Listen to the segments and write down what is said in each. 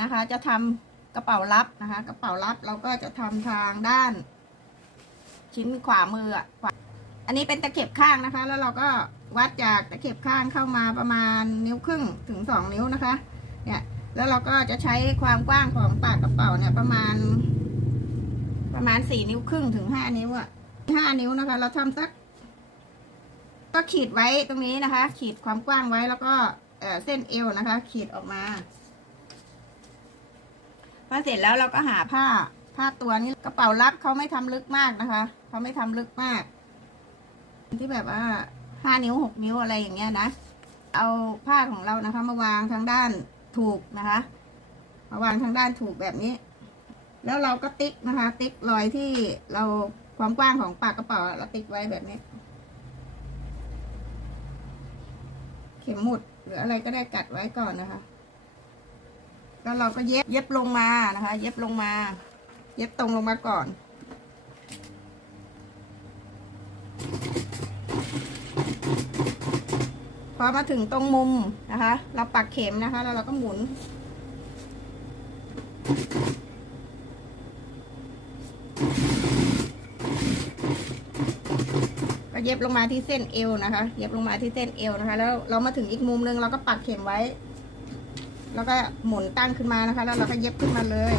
นะคะ จะทำกระเป๋าลับนะคะ กระเป๋าลับเราก็จะทำทางด้าน ชิ้นขวามืออะขวาอันนี้เป็นตะเข็บข้างนะคะ แล้วเราก็วัดจากตะเข็บข้างเข้ามาประมาณนิ้วครึ่งถึงสองนิ้วนะคะ เนี่ย แล้วเราก็จะใช้ความกว้างของปากกระเป๋าเนี่ยประมาณ ประมาณสี่นิ้วครึ่งถึงห้านิ้วอะห้านิ้วนะคะ เราทำสัก ก็ขีดไว้ตรงนี้นะคะ ขีดความกว้างไว้แล้วก็เเส้นเอวนะคะ ขีดออกมา พอเสร็จแล้วเราก็หาผ้า ผ้าตัวนี้กระเป๋าลับเขาไม่ทำลึกมากนะคะเขาไม่ทำลึกมาก ที่แบบว่าห้านิ้วหกนิ้วอะไรอย่างเงี้ยนะ เอาผ้าของเรานะคะ มาวางทางด้านถูกนะคะ มาวางทางด้านถูกแบบนี้ แล้วเราก็ติ๊กนะคะ ติ๊กรอยที่เราความกว้างของปากกระเป๋าเราติ๊กไว้แบบนี้ เข็มหมุดหรืออะไรก็ได้กัดไว้ก่อนนะคะ แล้วเราก็เย็บเย็บลงมานะคะ เย็บลงมา เย็บตรงลงมาก่อน พอมาถึงตรงมุมนะคะ เราปักเข็มนะคะ แล้วเราก็หมุน ก็เย็บลงมาที่เส้นเอวนะคะ เย็บลงมาที่เส้นเอวนะคะ แล้วเรามาถึงอีกมุมนึงเราก็ปักเข็มไว้ แล้วก็หมุนตั้งขึ้นมานะคะ แล้วเราก็เย็บขึ้นมาเลย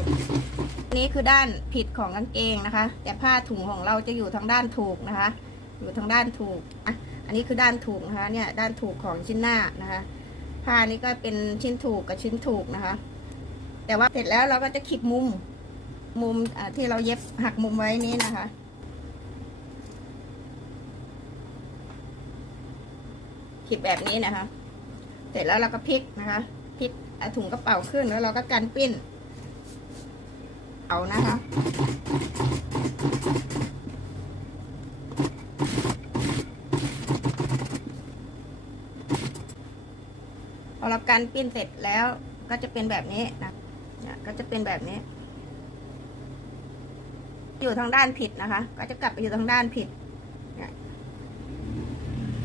นี่คือด้านผิดของกางเกงนะคะ แต่ผ้าถุงของเราจะอยู่ทางด้านถูกนะคะ อยู่ทางด้านถูกอะอันนี้คือด้านถูกนะคะ เนี่ยด้านถูกของชิ้นหน้านะคะ ผ้านี้ก็เป็นชิ้นถูกกับชิ้นถูกนะคะ แต่ว่าเสร็จแล้วเราก็จะขีดมุม มุมที่เราเย็บหักมุมไว้นี้นะคะขีดแบบนี้นะคะ เสร็จแล้วเราก็พลิกนะคะ ถุงกระเป๋าขึ้นแล้วเราก็กันปิ้น เอานะคะพอเรากันปิ้นเสร็จแล้วก็จะเป็นแบบนี้นะก็จะเป็นแบบนี้ อยู่ทางด้านผิดนะคะ ก็จะกลับไปอยู่ทางด้านผิด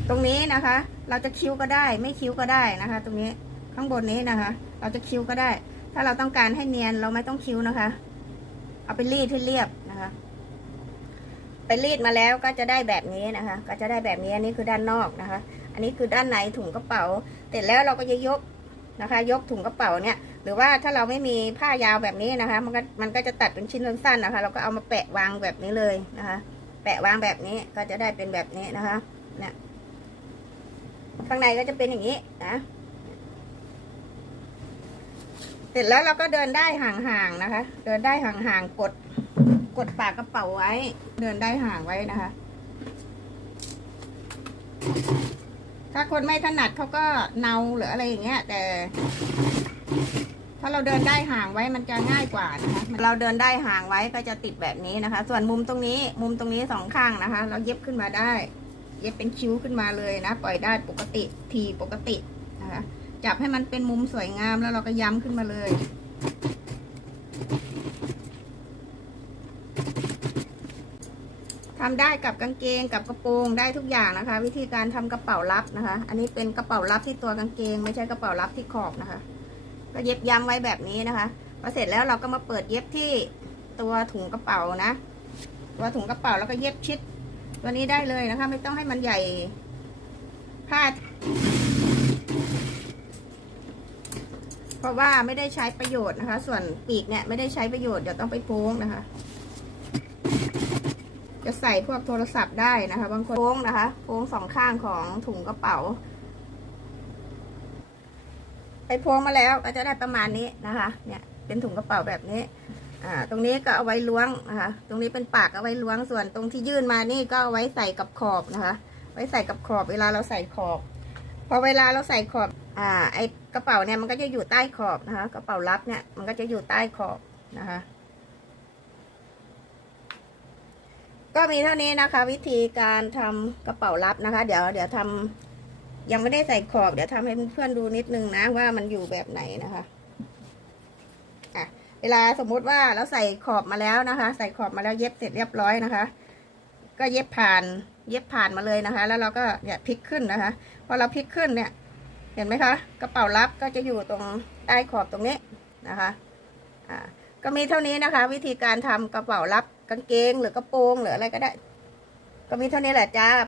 ตรงนี้นะคะ เราจะคิ้วก็ได้ ไม่คิ้วก็ได้นะคะ ตรงนี้ ข้างบนนี้นะคะ เราจะคิ้วก็ได้ ถ้าเราต้องการให้เนียนเราไม่ต้องคิ้วนะคะ เอาไปรีดให้เรียบนะคะ ไปรีดมาแล้วก็จะได้แบบนี้นะคะ ก็จะได้แบบนี้อันนี้คือด้านนอกนะคะ อันนี้คือด้านในถุงกระเป๋า เสร็จแล้วเราก็จะยกนะคะ ยกถุงกระเป๋าเนี่ยหรือว่าถ้าเราไม่มีผ้ายาวแบบนี้นะคะ มันก็มันก็จะตัดเป็นชิ้นสั้นๆนะคะ เราก็เอามาแปะวางแบบนี้เลยนะคะ แปะวางแบบนี้ก็จะได้เป็นแบบนี้นะคะเนี่ยข้างในก็จะเป็นอย่างนี้นะ เสร็จแล้วเราก็เดินได้ห่างๆนะคะ เดินได้ห่างๆกด กดปากกระเป๋าไว้ เดินได้ห่างไว้นะคะ ถ้าคนไม่ถนัดเขาก็เนาหรืออะไรอย่างเงี้ย แต่ ถ้าเราเดินได้ห่างไว้มันจะง่ายกว่านะคะ เราเดินได้ห่างไว้ก็จะติดแบบนี้นะคะ ส่วนมุมตรงนี้ มุมตรงนี้สองข้างนะคะ เราเย็บขึ้นมาได้ เย็บเป็นคิ้วขึ้นมาเลยนะ ปล่อยได้ปกติทีปกตินะคะ จับให้มันเป็นมุมสวยงามแล้วเราก็ย้ำขึ้นมาเลย ทำได้กับกางเกงกับกระโปรงได้ทุกอย่างนะคะ วิธีการทำกระเป๋าลับนะคะ อันนี้เป็นกระเป๋าลับที่ตัวกางเกง ไม่ใช่กระเป๋าลับที่ขอบนะคะ ก็เย็บย้ำไว้แบบนี้นะคะพอเสร็จแล้วเราก็มาเปิดเย็บที่ตัวถุงกระเป๋านะ ตัวถุงกระเป๋าแล้วก็เย็บชิด ตัวนี้ได้เลยนะคะ ไม่ต้องให้มันใหญ่ผ้า เพ ราะว่าไม่ได้ใช้ประโยชน์นะคะ ส่วนปีกเนี่ยไม่ได้ใช้ประโยชน์เดี๋ยวต้องไปโพ้งนะคะ จะใส่พวกโทรศัพท์ได้นะคะ บางคนโพ้งนะคะโพ้งสองข้างของถุงกระเป๋า ไปโพ้งมาแล้วก็จะได้ประมาณนี้นะคะ เนี่ยเป็นถุงกระเป๋าแบบนี้ อ่า ตรงนี้ก็เอาไว้ล้วงนะคะ ตรงนี้เป็นปากเอาไว้ล้วง ส่วนตรงที่ยื่นมานี่ก็เอาไว้ใส่กับขอบนะคะ ไว้ใส่กับขอบเวลาเราใส่ขอบ พอเวลาเราใส่ขอบ อ่าไอกระเป๋าเนี่ยมันก็จะอยู่ใต้ขอบนะคะ กระเป๋าลับเนี่ยมันก็จะอยู่ใต้ขอบนะคะ ก็มีเท่านี้นะคะ วิธีการทำกระเป๋าลับนะคะ เดี๋ยวเดี๋ยวทำยังไม่ได้ใส่ขอบเดี๋ยวทำให้เพื่อนดูนิดนึงนะว่ามันอยู่แบบไหนนะคะอะเวลาสมมุติว่าเราใส่ขอบมาแล้วนะคะ ใส่ขอบมาแล้วเย็บเสร็จเรียบร้อยนะคะ ก็เย็บผ่าน เย็บผ่านมาเลยนะคะ แล้วเราก็เนี่ยพลิกขึ้นนะคะ พอเราพลิกขึ้นเนี่ย เห็นไหมคะ กระเป๋ารับก็จะอยู่ตรงใต้ขอบตรงนี้นะคะอ่าก็มีเท่านี้นะคะ วิธีการทำกระเป๋ารับกางเกงหรือกระโปรงหรืออะไรก็ได้ ก็มีเท่านี้แหละจ้า